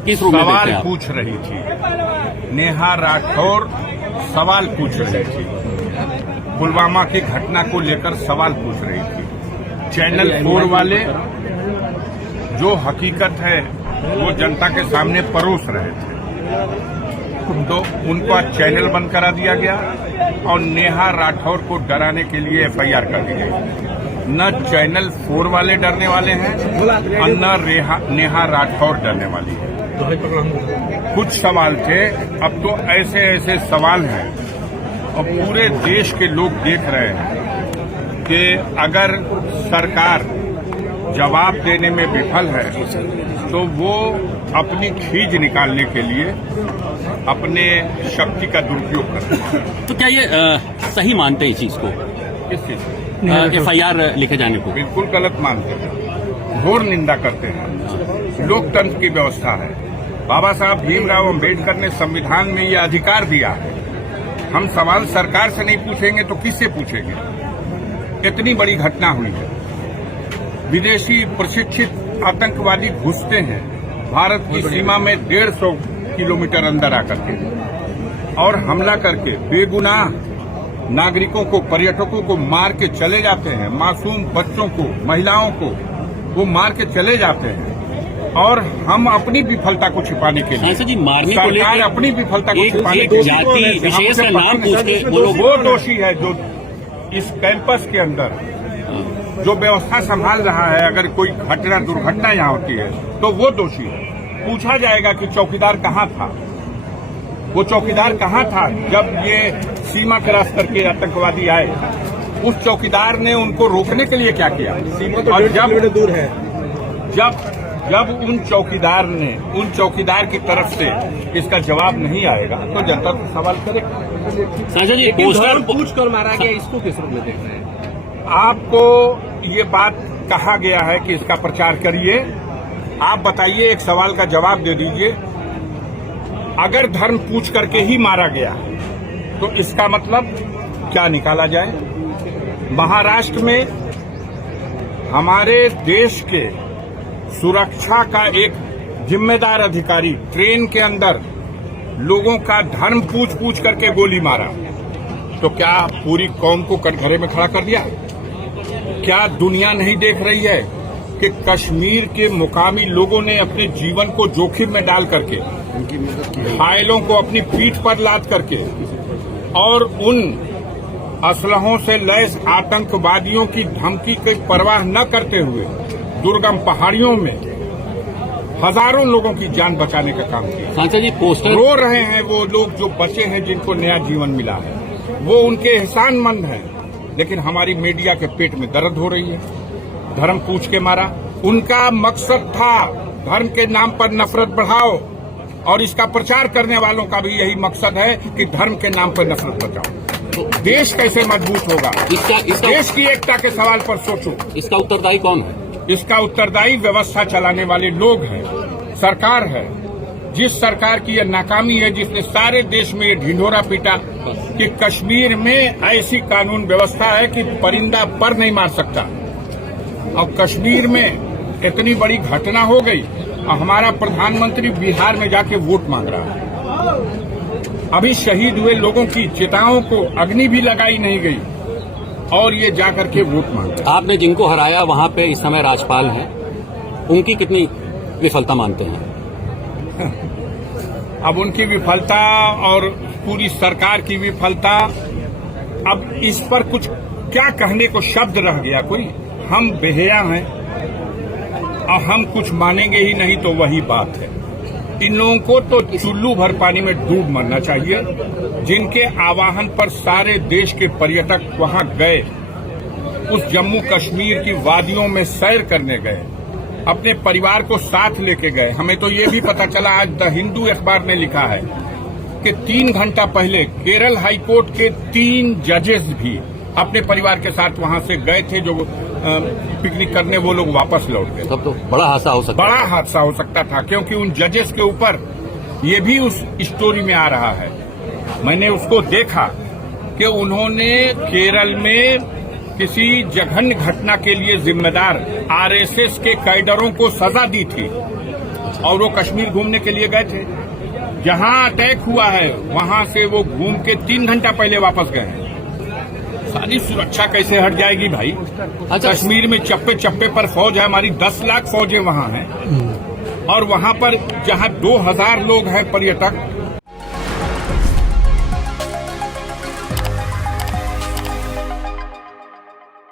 किस रूप में देखते सवाल हैं आप? पूछ रही थी। नेहा राठौर सवाल पूछ रही थी, पुलवामा की घटना को लेकर सवाल पूछ रही थी। चैनल 4 वाले जो हकीकत है वो जनता के सामने परोस रहे थे, तो उनको आज चैनल बंद करा दिया गया और नेहा राठौर को डराने के लिए एफआईआर कर दी गई। न चैनल 4 वाले डरने वाले हैं और न नेहा राठौर डरने वाली है। कुछ सवाल थे, अब तो ऐसे ऐसे सवाल हैं और पूरे देश के लोग देख रहे हैं कि अगर सरकार जवाब देने में विफल है तो वो अपनी खीज निकालने के लिए अपने शक्ति का दुरुपयोग करते हैं। तो क्या ये सही मानते हैं इस चीज को, किस चीज एफआईआर लिखे जाने को? बिल्कुल गलत मानते हैं, घोर निंदा करते हैं। लोकतंत्र की व्यवस्था है। बाबा साहब भीमराव अंबेडकर ने संविधान में ये अधिकार दिया है। हम सवाल सरकार से नहीं पूछेंगे तो किससे पूछेंगे? इतनी बड़ी घटना हुई है, विदेशी प्रशिक्षित आतंकवादी घुसते हैं भारत की सीमा में 150 किलोमीटर अंदर आकर के और हमला करके बेगुनाह नागरिकों को, पर्यटकों को मार के चले जाते हैं। मासूम बच्चों को, महिलाओं को वो मार के चले जाते हैं और हम अपनी विफलता को छिपाने के लिए, जी, मारने को सरकार लेकर अपनी विफलता को एक छिपाने के लिए जाति विशेष का नाम पूछ के वो दोषी है जो इस कैंपस के अंदर जो व्यवस्था संभाल रहा है। अगर कोई घटना दुर्घटना यहाँ होती है तो वो दोषी है। पूछा जाएगा कि चौकीदार कहाँ था, वो चौकीदार कहाँ था जब ये सीमा क्रॉस करके आतंकवादी आए? उस चौकीदार ने उनको रोकने के लिए क्या किया? और दूर है। जब उन चौकीदार की तरफ से इसका जवाब नहीं आएगा तो जनता तो सवाल करेगा। साझा जी, पोस्टर पूछ कर मारा गया, इसको किस रूप में देख रहे हैं? आपको ये बात कहा गया है कि इसका प्रचार करिए। आप बताइए, एक सवाल का जवाब दे दीजिए। अगर धर्म पूछ करके ही मारा गया तो इसका मतलब क्या निकाला जाए? महाराष्ट्र में हमारे देश के सुरक्षा का एक जिम्मेदार अधिकारी ट्रेन के अंदर लोगों का धर्म पूछ करके गोली मारा, तो क्या पूरी कौम को कटघरे में खड़ा कर दिया? क्या दुनिया नहीं देख रही है कि कश्मीर के मुकामी लोगों ने अपने जीवन को जोखिम में डाल करके, घायलों को अपनी पीठ पर लाद करके और उन असलहों से लैस आतंकवादियों की धमकी की परवाह न करते हुए दुर्गम पहाड़ियों में हजारों लोगों की जान बचाने का काम किया। सांसद जी, पोस्टर रो रहे हैं वो लोग जो बचे हैं, जिनको नया जीवन मिला है, वो उनके एहसानमंद हैं। लेकिन हमारी मीडिया के पेट में दर्द हो रही है। धर्म पूछ के मारा, उनका मकसद था धर्म के नाम पर नफरत बढ़ाओ और इसका प्रचार करने वालों का भी यही मकसद है कि धर्म के नाम पर नफरत बचाओ। तो देश कैसे मजबूत होगा? देश की एकता के सवाल पर सोचो। इसका उत्तरदायी कौन है? इसका उत्तरदायी व्यवस्था चलाने वाले लोग हैं, सरकार है। जिस सरकार की यह नाकामी है, जिसने सारे देश में ये ढिंढोरा पीटा कि कश्मीर में ऐसी कानून व्यवस्था है कि परिंदा पर नहीं मार सकता, और कश्मीर में इतनी बड़ी घटना हो गई और हमारा प्रधानमंत्री बिहार में जाके वोट मांग रहा है। अभी शहीद हुए लोगों की चिताओं को अग्नि भी लगाई नहीं गई और ये जाकर के वोट मांगे। आपने जिनको हराया वहां पे इस समय राज्यपाल हैं, उनकी कितनी विफलता मानते हैं? अब उनकी विफलता और पूरी सरकार की विफलता, अब इस पर कुछ क्या कहने को शब्द रह गया कोई? हम बेहया हैं और हम कुछ मानेंगे ही नहीं, तो वही बात है। इन लोगों को तो चुल्लू भर पानी में डूब मरना चाहिए। जिनके आह्वान पर सारे देश के पर्यटक वहां गए, उस जम्मू कश्मीर की वादियों में सैर करने गए, अपने परिवार को साथ लेके गए। हमें तो ये भी पता चला, आज द हिंदू अखबार ने लिखा है कि 3 घंटा पहले केरल हाईकोर्ट के 3 जजेस भी अपने परिवार के साथ वहां से गए थे, जो पिकनिक करने, वो लोग वापस लौट गए। तब तो बड़ा हादसा हो सकता, बड़ा हादसा हो सकता था, क्योंकि उन जजेस के ऊपर ये भी उस स्टोरी में आ रहा है। मैंने उसको देखा कि उन्होंने केरल में किसी जघन्य घटना के लिए जिम्मेदार आरएसएस के कैडरों को सजा दी थी और वो कश्मीर घूमने के लिए गए थे। जहां अटैक हुआ है वहां से वो घूम के 3 घंटा पहले वापस गए हैं। सारी सुरक्षा कैसे हट जाएगी भाई? अच्छा। कश्मीर में चप्पे चप्पे पर फौज है, हमारी 10 लाख फौजें वहां हैं। और वहां पर जहां 2000 लोग हैं पर्यटक,